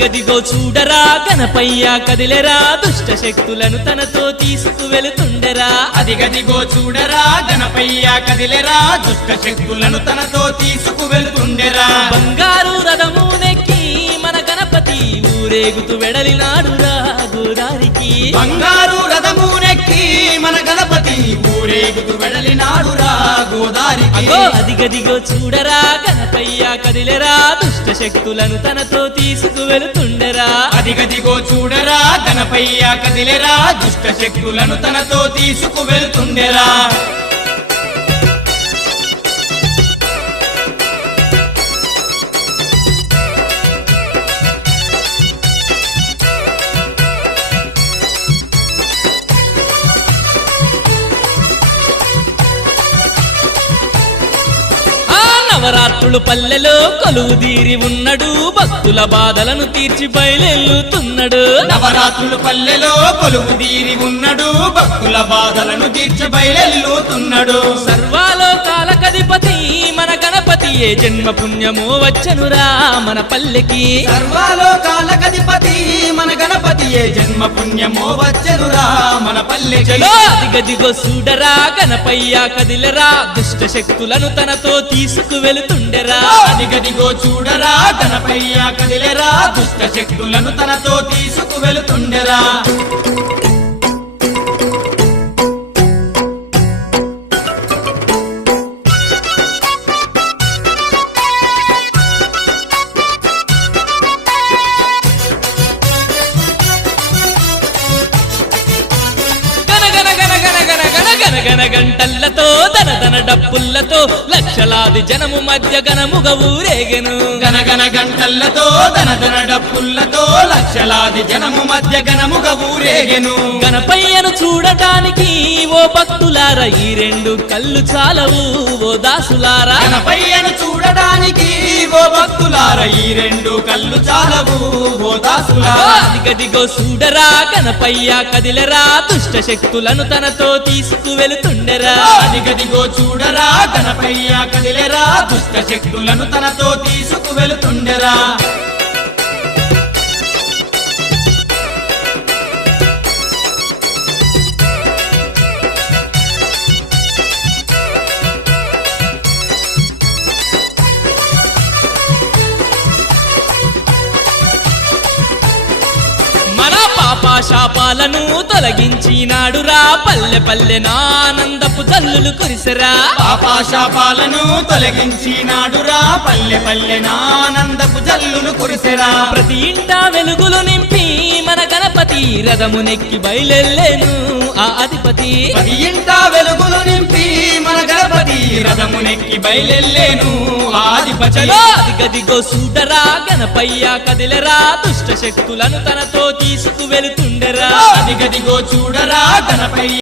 గదిగో చూడరా గణపయ్య కదిలెరా దుష్ట శక్తులను తనతో తీసుకు వెళుతుండెరా అదిగదిగో చూడరా గణపయ్య కదిలెరా దుష్ట శక్తులను తనతో తీసుకు వెళుతుండెరా బంగారు రథము నెక్కి మన గణపతి ఊరేగుతూ వెడలినాడురా గోదారికి. బంగారు మన గణపతి ఊరేగుతూ వెడలినాడురా గోదారికి అగో అదిగదిగో చూడరా గణపయ్య కదిలెరా దుష్ట శక్తులను తనతో తీసుకు వెళుతుండెరా అదిగదిగో చూడరా గణపయ్య కదిలెరా దుష్ట శక్తులను తనతో తీసుకు వెళ్తుండెరా నవరాత్రులు పల్లెలో కొలువుదీరి ఉన్నడు. భక్తుల బాధలను తీర్చి బయలెల్లుతున్నాడు. నవరాత్రులు పల్లెలో కొలువుదీరి ఉన్నడు. భక్తుల బాధలను తీర్చి బయలెల్లుతున్నాడు. సర్వాలోకాలకధిపతి మన గణపతి ఏ జన్మ పుణ్యమో వచ్చనురా మన పల్లెకి. సర్వాలోకాల గధిపతి మన గణపతి ఏ జన్మ పుణ్యమో వచ్చరురా మన పల్లెకి. చలో! అదిగదిగో చూడరా గణపయ్య కదిలరా దుష్ట శక్తులను తనతో తీసుకు వెళుతుండెరా అదిగదిగో చూడరా గణపయ్య కదిలెరా దుష్ట శక్తులను తనతో తీసుకు వెళుతుండెరా గన గన గన గంటల్లతో దన డప్పుల్లతో లక్షలాది జనము మధ్య గనముగ ఊరేగెను. గనగన గంటల్లతో దనదన డప్పుల్లతో లక్షలాది జనము మధ్య గణముగ ఊరేగెను. గణపయ్యను చూడటానికి భక్తులారా ఈ రెండు కళ్ళు చాలవు. ఓ దాసులారా గణపయ్యను చూడడానికి ఓ భక్తులార ఈ రెండు కళ్ళు చాలవు. ఓ దాసులారా. అదిగదిగో చూడరా గణపయ్య కదిలరా దుష్ట శక్తులను తనతో తీసుకు వెళుతుండెరా అదిగదిగో చూడరా గణపయ్య కదిలెరా దుష్ట శక్తులను తనతో తీసుకు వెళుతుండెరా మన పాప శాపాలను తొలగించినాడురా పల్లె పల్లె నానందపు జల్లులు కురిసెరా. పాపాశాపాలను తొలగించినాడురా పల్లె పల్లె నానందపు జల్లును కురిసెరా. ప్రతి ఇంట వెలుగులు నింపి మన గణపతి రథమునెక్కి బయలెల్లేను ఆ అధిపతి. ఇంట వెలుగులు నింపి రథమునెక్కి బయలెల్లేను. ఆదిపతి చలో అదిగదిగో సూటరా గణపయ్య కదిలరా దుష్ట శక్తులను తనతో తీసుకు వెళుతుండెరా అదిగదిగో చూడరా గణపయ్య